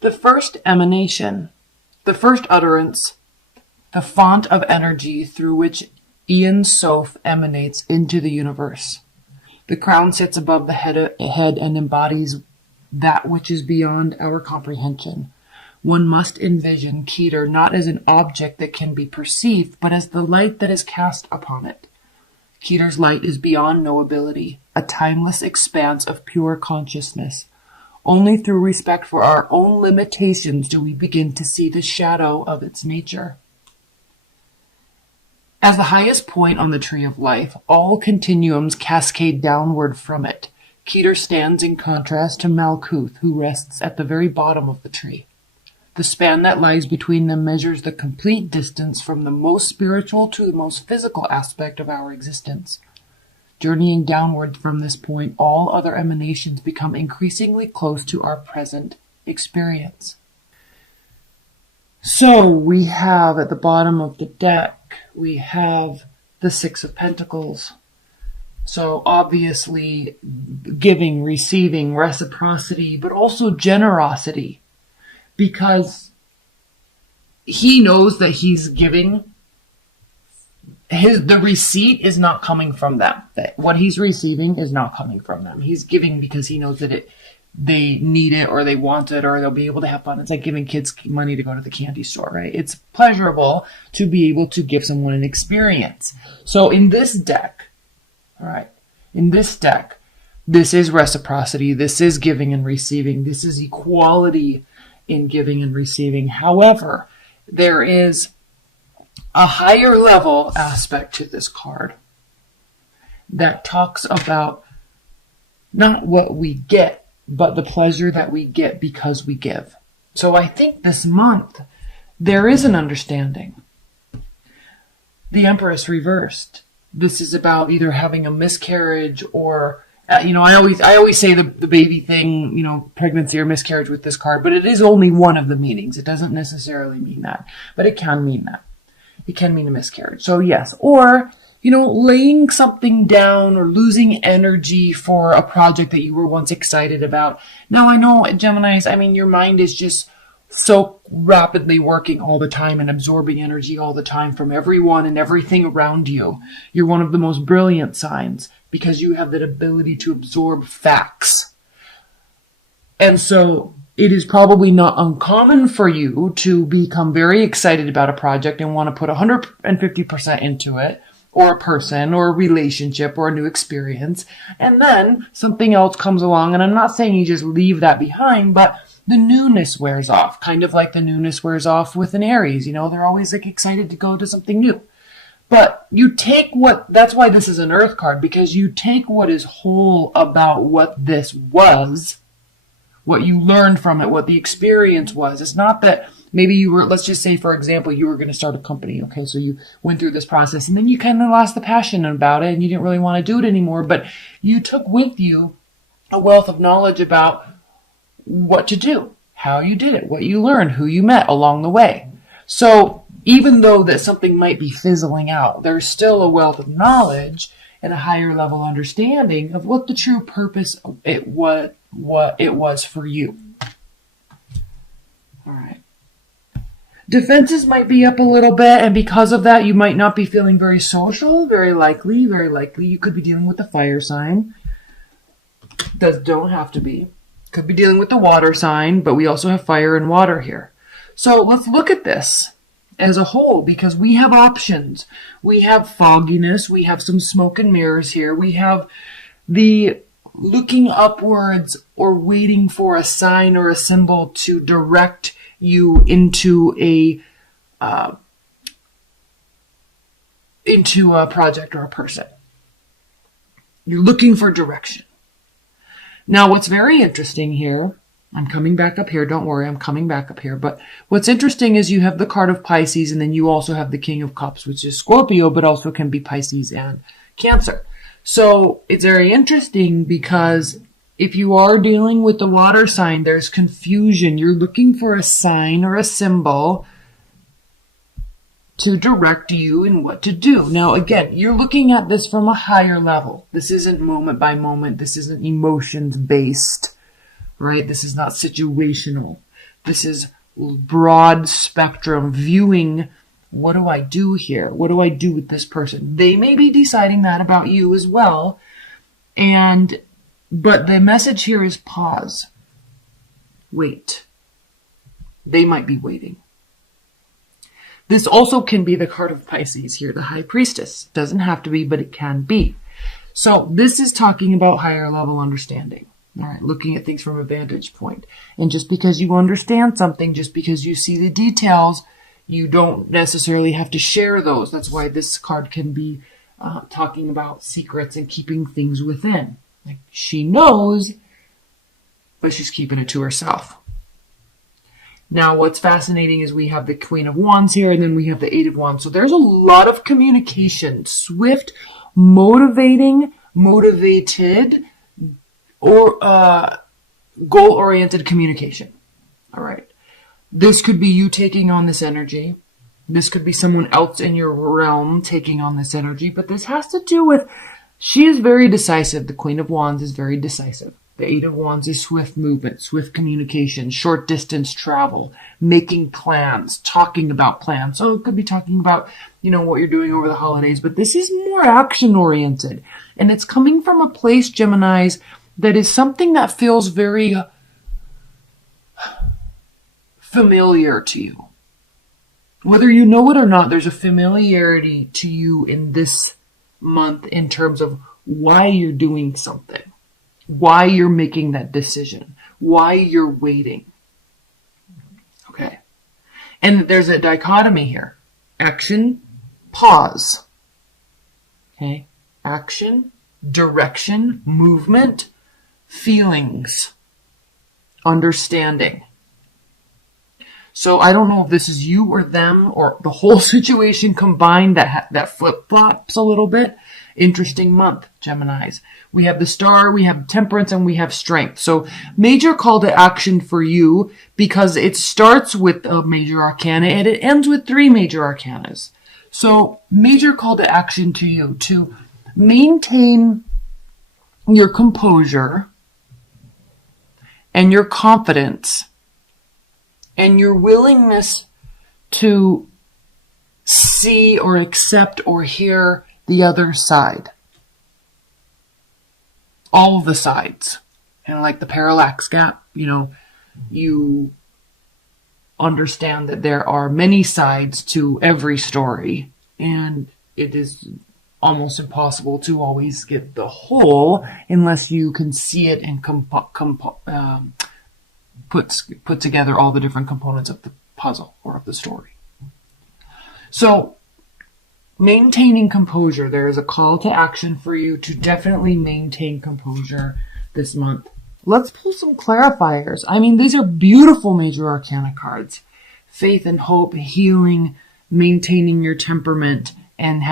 The first emanation, the first utterance, the font of energy through which Ian Soph emanates into the universe. The crown sits above the head and embodies that which is beyond our comprehension. One must envision Keter not as an object that can be perceived, but as the light that is cast upon it. Keter's light is beyond knowability, a timeless expanse of pure consciousness. Only through respect for our own limitations do we begin to see the shadow of its nature. As the highest point on the tree of life, all continuums cascade downward from it. Keter stands in contrast to Malkuth, who rests at the very bottom of the tree. The span that lies between them measures the complete distance from the most spiritual to the most physical aspect of our existence. Journeying downward from this point, all other emanations become increasingly close to our present experience. So we have at the bottom of the deck, we have the Six of Pentacles. So obviously giving, receiving, reciprocity, but also generosity. Because he knows that he's giving. The receipt is not coming from them. What he's receiving is not coming from them. He's giving because he knows that they need it or they want it or they'll be able to have fun. It's like giving kids money to go to the candy store, right? It's pleasurable to be able to give someone an experience. So in this deck, this is reciprocity. This is giving and receiving. This is equality in giving and receiving. However, there is a higher level aspect to this card that talks about not what we get, but the pleasure that we get because we give. So I think this month there is an understanding. The Empress reversed. This is about either having a miscarriage or I always say the baby thing, pregnancy or miscarriage with this card, but it is only one of the meanings. It doesn't necessarily mean that, but it can mean that. It can mean a miscarriage. So yes, or, laying something down or losing energy for a project that you were once excited about. Now I know, Geminis, your mind is just so rapidly working all the time and absorbing energy all the time from everyone and everything around you. You're one of the most brilliant signs because you have that ability to absorb facts. And so it is probably not uncommon for you to become very excited about a project and want to put 150% into it, or a person, or a relationship, or a new experience. And then something else comes along, and I'm not saying you just leave that behind, but the newness wears off, kind of like the newness wears off with an Aries. They're always excited to go to something new. But you take that's why this is an Earth card, because you take what is whole about what this was, what you learned from it, what the experience was. It's not that maybe you were, let's just say, for example, you were going to start a company. Okay, so you went through this process and then you kind of lost the passion about it and you didn't really want to do it anymore, but you took with you a wealth of knowledge about what to do, how you did it, what you learned, who you met along the way. So even though that something might be fizzling out, there's still a wealth of knowledge and a higher level understanding of what the true purpose what it was for you. All right. Defenses might be up a little bit, and because of that, you might not be feeling very social. Very likely, you could be dealing with the fire sign. Don't have to be. Could be dealing with the water sign, but we also have fire and water here. So let's look at this as a whole, because we have options. We have fogginess. We have some smoke and mirrors here. We have the looking upwards or waiting for a sign or a symbol to direct you into a project or a person. You're looking for direction. Now, what's very interesting here, I'm coming back up here. Don't worry, I'm coming back up here. But what's interesting is you have the card of Pisces, and then you also have the King of Cups, which is Scorpio, but also can be Pisces and Cancer. So it's very interesting because if you are dealing with the water sign, there's confusion. You're looking for a sign or a symbol to direct you in what to do. Now, again, you're looking at this from a higher level. This isn't moment by moment. This isn't emotions based, right? This is not situational. This is broad spectrum viewing. What do I do here? What do I do with this person? They may be deciding that about you as well. But the message here is pause. Wait. They might be waiting. This also can be the card of Pisces here, the High Priestess. Doesn't have to be, but it can be. So this is talking about higher level understanding. All right, looking at things from a vantage point. And just because you understand something, just because you see the details, you don't necessarily have to share those. That's why this card can be talking about secrets and keeping things within. Like she knows, but she's keeping it to herself. Now, what's fascinating is we have the Queen of Wands here, and then we have the Eight of Wands. So there's a lot of communication, swift, motivated, or goal-oriented communication. All right. This could be you taking on this energy. This could be someone else in your realm taking on this energy, but this has to do with, she is very decisive. The Queen of Wands is very decisive. The Eight of Wands is swift movement, swift communication, short distance travel, making plans, talking about plans. So it could be talking about, what you're doing over the holidays, but this is more action oriented. And it's coming from a place, Geminis, that is something that feels very familiar to you. Whether you know it or not, there's a familiarity to you in this month in terms of why you're doing something. Why you're making that decision, why you're waiting. Okay. And there's a dichotomy here. Action, pause. Okay. Action, direction, movement, feelings, understanding. So I don't know if this is you or them or the whole situation combined that flip-flops a little bit. Interesting month, Geminis. We have the Star, we have Temperance, and we have Strength. So major call to action for you because it starts with a major arcana and it ends with 3 major arcanas. So major call to action to you to maintain your composure and your confidence and your willingness to see or accept or hear the other side. All of the sides. And like the parallax gap, you understand that there are many sides to every story. And it is almost impossible to always get the whole unless you can see it and put together all the different components of the puzzle or of the story. So, maintaining composure. There is a call to action for you to definitely maintain composure this month. Let's pull some clarifiers. These are beautiful major arcana cards. Faith and hope, healing, maintaining your temperament, and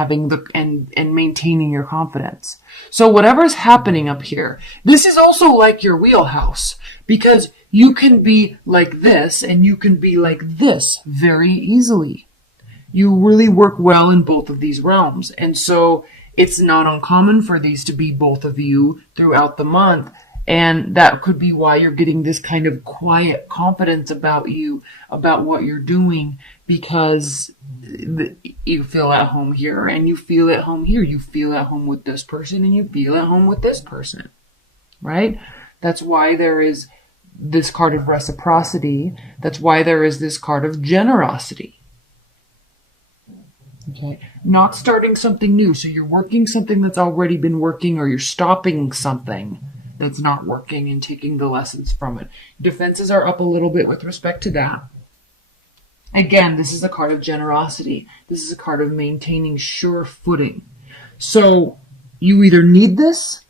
and maintaining your confidence. So whatever's happening up here, this is also like your wheelhouse because you can be like this and you can be like this very easily. You really work well in both of these realms. And so it's not uncommon for these to be both of you throughout the month. And that could be why you're getting this kind of quiet confidence about you, about what you're doing, because you feel at home here and you feel at home here. You feel at home with this person and you feel at home with this person, right? That's why there is this card of reciprocity. That's why there is this card of generosity. Okay, not starting something new. So you're working something that's already been working, or you're stopping something that's not working and taking the lessons from it. Defenses are up a little bit with respect to that. Again, this is a card of generosity. This is a card of maintaining sure footing. So you either need this,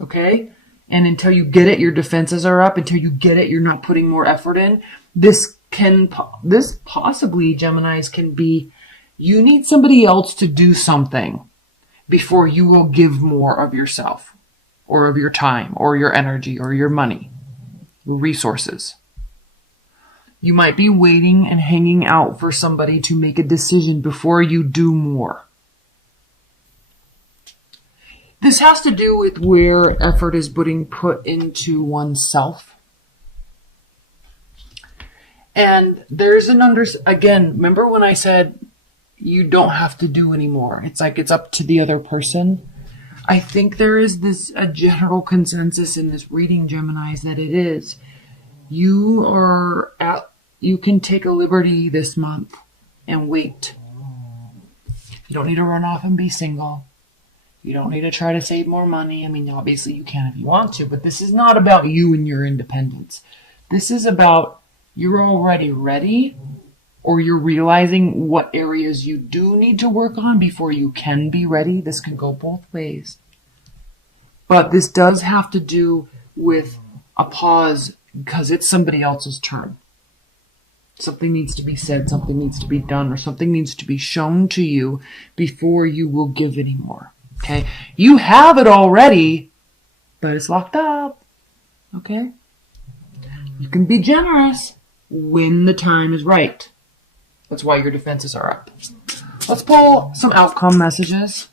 okay, and until you get it, your defenses are up. Until you get it, you're not putting more effort in. This possibly, Geminis, can be you need somebody else to do something before you will give more of yourself or of your time or your energy or your money, resources. You might be waiting and hanging out for somebody to make a decision before you do more. This has to do with where effort is being put into oneself. And there's again, remember when I said you don't have to do anymore? It's like it's up to the other person. I think there is a general consensus in this reading, Geminis, that it is. You can take a liberty this month and wait. You don't need to run off and be single. You don't need to try to save more money. I mean, obviously you can if you want to, but this is not about you and your independence. This is about you're already ready, or you're realizing what areas you do need to work on before you can be ready. This can go both ways. But this does have to do with a pause because it's somebody else's turn. Something needs to be said, something needs to be done, or something needs to be shown to you before you will give anymore. Okay? You have it already, but it's locked up. Okay? You can be generous when the time is right. That's why your defenses are up. Let's pull some outcome messages.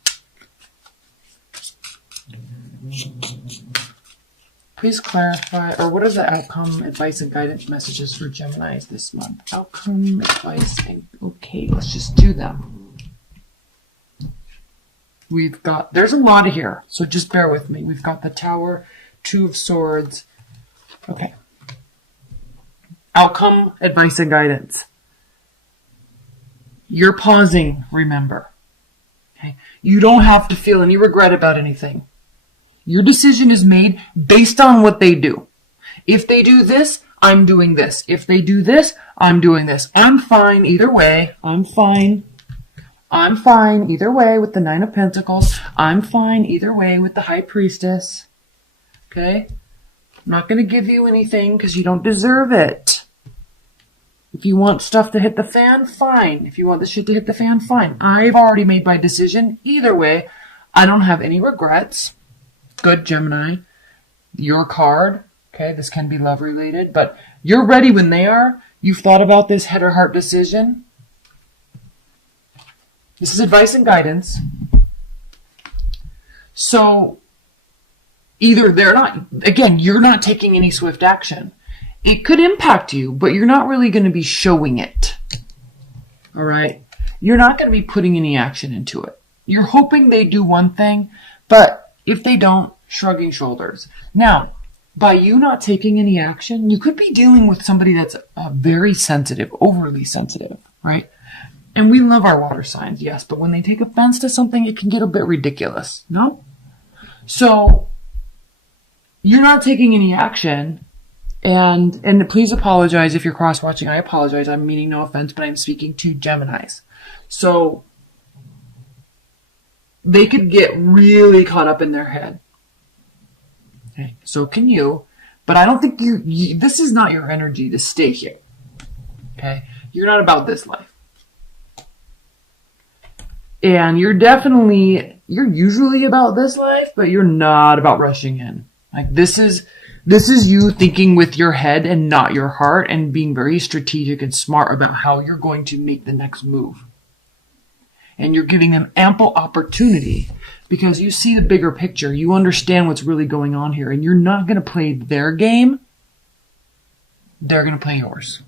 Please clarify, or what are the outcome, advice, and guidance messages for Geminis this month? Outcome, advice, and okay, let's just do them. There's a lot here, so just bear with me. We've got the Tower, Two of Swords. Okay. Outcome, advice, and guidance. You're pausing, remember. Okay? You don't have to feel any regret about anything. Your decision is made based on what they do. If they do this, I'm doing this. If they do this, I'm doing this. I'm fine either way. I'm fine either way with the Nine of Pentacles. I'm fine either way with the High Priestess. Okay? I'm not going to give you anything because you don't deserve it. If you want stuff to hit the fan, fine. If you want the shit to hit the fan, fine. I've already made my decision. Either way, I don't have any regrets. Good, Gemini. Your card. Okay, this can be love related, but you're ready when they are. You've thought about this head or heart decision. This is advice and guidance. So, either they're not, again, you're not taking any swift action. It could impact you, but you're not really going to be showing it. All right? You're not going to be putting any action into it. You're hoping they do one thing, but if they don't, shrugging shoulders. Now, by you not taking any action, you could be dealing with somebody that's very sensitive, overly sensitive, right? And we love our water signs, yes, but when they take offense to something, it can get a bit ridiculous, no? So, you're not taking any action, and please apologize if you're cross-watching. I apologize. I'm meaning no offense, but I'm speaking to Geminis. So, they could get really caught up in their head. Okay, so can you, but I don't think this is not your energy to stay here. Okay, you're not about this life. And you're usually about this life, but you're not about rushing in. Like this is you thinking with your head and not your heart, and being very strategic and smart about how you're going to make the next move. And you're giving them ample opportunity because you see the bigger picture. You understand what's really going on here, and you're not going to play their game. They're going to play yours.